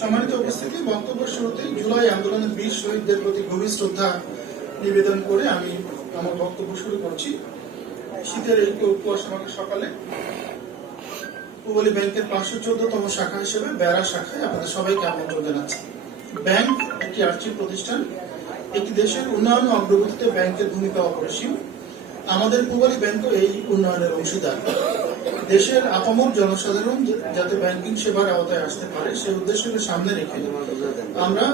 সম্মানিত উপস্থিতি, বক্তব্য শুরুতে জুলাই আন্দোলনের বীর শহীদদের প্রতি গভীর শ্রদ্ধা নিবেদন করে আমি আমার বক্তব্য শুরু করছি। শীতের এই কুয়াশামাখা সকালে পূবালী ব্যাংকের 514তম শাখা হিসেবে বেড়া শাখায় আপনাদের সবাইকে আমন্ত্রণ জানাচ্ছি। ব্যাংক একটি আর্থিক প্রতিষ্ঠান, একটি দেশের উন্নয়ন ও অগ্রগতিতে ব্যাংকের ভূমিকা অপরিসীম। আমাদের পূবালী ব্যাংকও এই উন্নয়নের অংশীদার। দেশের আপামর জনসাধারণ যাতে ব্যাংকিং সেবার আওতায় আসতে পারে সেই উদ্দেশ্যকে সামনে রেখে আমরা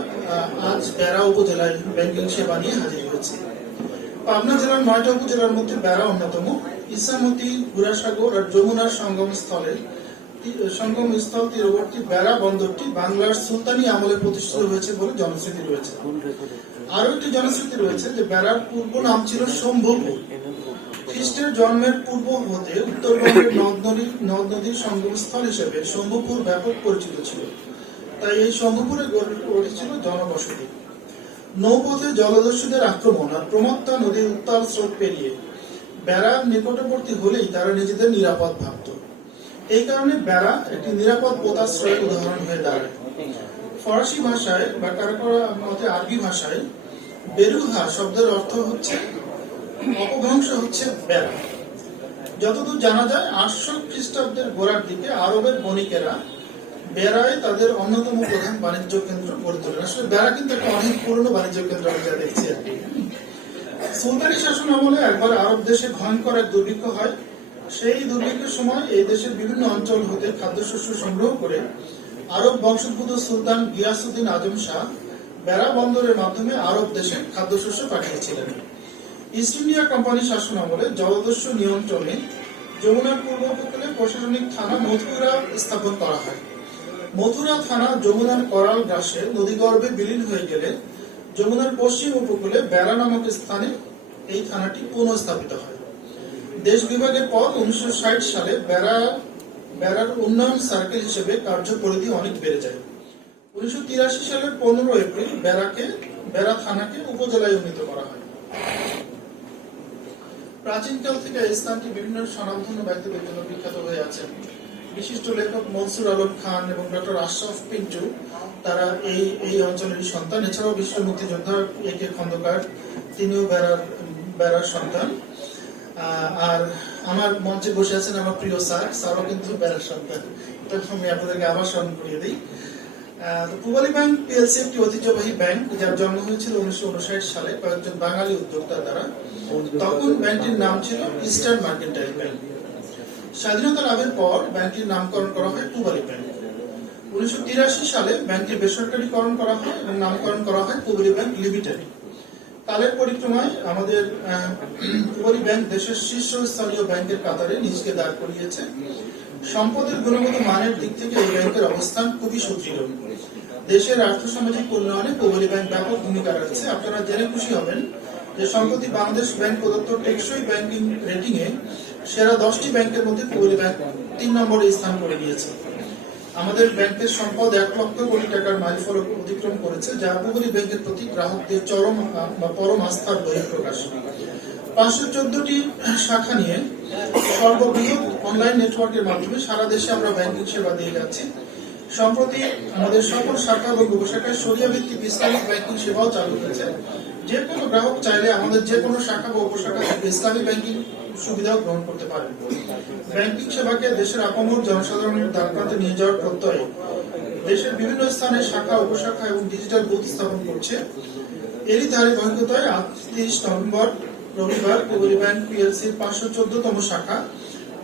আজ বেড়া উপজেলায় ব্যাংকিং সেবা নিয়ে হাজির হয়েছি। পাবনা জেলার 9টা উপজেলার মধ্যে বেড়া অন্যতম। ইছামতি, গুড়াসাগর আর যমুনার সঙ্গমস্থল তীরবর্তী বেড়া বন্দরটি বাংলার সুলতানি আমলে প্রতিষ্ঠিত হয়েছে বলে জনশ্রুতি রয়েছে। আরো একটি জনশ্রুতি রয়েছে যে বেড়ার পূর্ব নাম ছিল শম্ভুপুর। খ্রিস্টের জন্মের পূর্ব হতে উত্তরবঙ্গের নদ নদীর সঙ্গমস্থল হিসেবে শম্ভুপুর ব্যাপক পরিচিত ছিল। তাই এই শম্ভুপুরে গড়ে উঠেছিল জনবসতি। নৌপথে জলদস্যুদের আক্রমণ আর প্রমত্তা নদীর উত্তাল স্রোত পেরিয়ে বেড়ার নিকটবর্তী হলেই তারা নিজেদের নিরাপদ ভাবত। এই কারণে বেড়া একটি নিরাপদ পোতাশ্রয়ের উদাহরণ হয়ে দাঁড়ায়। ফরাসি ভাষায় বা কারো মতে আরবি ভাষায় বেরুহা শব্দের অর্থ হচ্ছে অপভ্রংশ হচ্ছে বেড়া। যতদূর জানা যায় 800 খ্রিস্টাব্দের গোড়ার দিকে আরবের বণিকেরা বেড়ায় তাদের অন্যতম প্রধান বাণিজ্য কেন্দ্র গড়ে তোলেন। আসলে বেড়া কিন্তু একটা অনেক পুরনো বাণিজ্য কেন্দ্র আমরা যা দেখছি আর কি। সুলতানি শাসন আমলে একবার আরব দেশে ভয়ঙ্কর এক দুর্ভিক্ষ হয়। সেই দুর্ভিক্ষের সময় এই দেশের বিভিন্ন অঞ্চল হতে খাদ্যশস্য সংগ্রহ করে আরব বংশোদ্ভূত সুলতান গিয়াসউদ্দিন আজম শাহ বেড়া বন্দরের মাধ্যমে আরব দেশে খাদ্যশস্য পাঠিয়েছিলেন। ইস্ট ইন্ডিয়া কোম্পানি শাসন আমলে জলদস্যু নিয়ন্ত্রণে যমুনার পূর্ব উপকূলে প্রশাসনিক থানা মথুরা স্থাপন করা হয়। মথুরা থানা যমুনার করাল গ্রাসে নদীগর্ভে বিলীন হয়ে গেলে যমুনার পশ্চিম উপকূলে বেড়া নামক স্থানে এই থানাটি পুনঃস্থাপিত হয়। দেশ বিভাগের পর 1960 সালে বেড়ার উন্নয়ন সার্কেল হিসেবে কার্যপরিধি অনেক বেড়ে যায়। 1983 সালের 15 এপ্রিল বেড়া থানাকে উপজেলায় উন্নীত করা হয়। প্রাচীনকাল থেকে এই স্থানটি বিভিন্ন স্বনামধন্য ব্যক্তিদের জন্য বিখ্যাত হয়ে আছে। বিশিষ্ট লেখক মনসুর আলম খান এবং ডক্টর আশরাফ পিন্টু তারা এই অঞ্চলের সন্তান। এছাড়াও বিশ্ব মুক্তিযোদ্ধা একে খন্দকার, তিনিও বেড়ার সন্তান। আর আমার মঞ্চে বসে আছেন আমার প্রিয় স্যারও কিন্তু বেড়ার সন্তান। আমি আপনাদেরকে আবার স্মরণ করিয়ে দিই। পূবালী ব্যাংক পিএলসি একটি ঐতিহ্যবাহী ব্যাংক যার জন্ম হয়েছিল 1959 সালে কয়েকজন বাঙালি উদ্যোক্তার দ্বারা। তখন ব্যাংকটির নাম ছিল ইস্টার্ন মার্কেন্টাইল ব্যাংক। স্বাধীনতা লাভের পর ব্যাংকটির নামকরণ করা হয় পূবালী ব্যাংক। 1983 সালে ব্যাংকটি বেসরকারীকরণ করা হয় এবং নামকরণ করা হয় পূবালী ব্যাংক লিমিটেড। কালের পরিক্রমায় আমাদের পূবালী ব্যাংক দেশের শীর্ষস্থানীয় ব্যাংকের কাতারে নিজেকে দাঁড় করিয়েছে। সম্পদের গুণগত মানের দিক থেকে এই ব্যাংকের অবস্থান খুবই সুদৃঢ়। দেশের আর্থসামাজিক উন্নয়নে পূবালী ব্যাংক ব্যাপক ভূমিকা রাখছে। আপনারা জেনে খুশি হবেন যে সম্প্রতি বাংলাদেশ ব্যাংক প্রদত্ত টেকসই ব্যাংকিং রেটিং এ সেরা 10টি ব্যাংকের মধ্যে পূবালী ব্যাংক 3 নম্বরে স্থান করে নিয়েছে। আমাদের ব্যাংকের সম্পদ 1 লক্ষ কোটি টাকার মাইলফলক অতিক্রম করেছে, যা পূবালী ব্যাংকের প্রতি গ্রাহকদের চরম বা পরম আস্থার বহিঃপ্রকাশ। 514টি শাখা নিয়ে সর্ববৃহৎ অনলাইন নেটওয়ার্কের মাধ্যমে সারা দেশে আমরা ব্যাংকিং সেবা দিয়ে যাচ্ছি। সম্প্রতি আমাদের সকল শাখা এবং উপশাখায় শরিয়া ভিত্তিক ইসলামিক ব্যাংকিং সেবাও চালু হয়েছে। যে কোনো গ্রাহক চাইলে আমাদের যে কোনো শাখা বা উপশাখা থেকে ইসলামিক ব্যাংকিং সুবিধাও গ্রহণ করতে পারেন। ব্যাংকিং সেবাকে দেশের আপামর জনসাধারণের দ্বারপ্রান্তে নিয়ে যাওয়ার প্রত্যয়ে দেশের বিভিন্ন স্থানে শাখা, উপশাখা এবং ডিজিটাল বুথ স্থাপন করছে। এরই ধারাবাহিকতায় 30 নভেম্বর রবিবার পূবালী ব্যাংক পিএলসির 514তম শাখা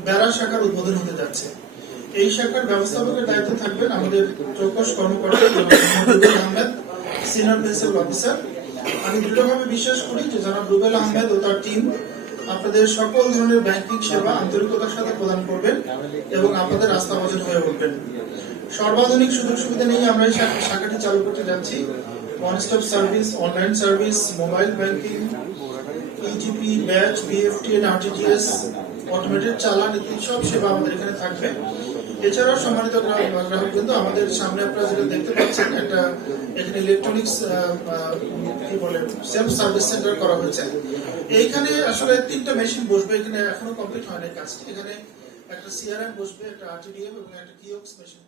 বেড়া শাখার উদ্বোধন হতে যাচ্ছে। এই শাখার ব্যবস্থাপকের দায়িত্বে থাকবেন আমাদের চৌকস কর্মকর্তা Rubel Ahmed, senior principal officer. আমি দৃঢ়ভাবে বিশ্বাস করি যে জনাব রুবেল আহমেদ ও তার টিম আপনাদের সকল ধরনের ব্যাংকিং সেবা আন্তরিকতার সাথে প্রদান করবেন এবং আপনাদের আস্থাভাজন হয়ে উঠবেন। সর্বাধুনিক সুযোগ সুবিধা নিয়ে আমরা এই শাখাটি চালু করতে যাচ্ছি। One stop service, online service, mobile banking, e-GP, batch, BFT, RTGS, automated চালান ইত্যাদি সব সেবা আমাদের এখানে থাকবে। এছাড়াও সম্মানিত গ্রাহক কিন্তু আমাদের সামনে আপনারা যেটা দেখতে পাচ্ছেন একটা এখানে ইলেকট্রনিক্স সেলফ সার্ভিস সেন্টার করা হয়েছে। এইখানে আসলে 3টা মেশিন বসবে। এখানে এখনো কমপ্লিট হয়নি কাজটি। এখানে একটা সিআরএম বসবে, একটা আরটিডিএম এবং একটা কিওস্ক মেশিন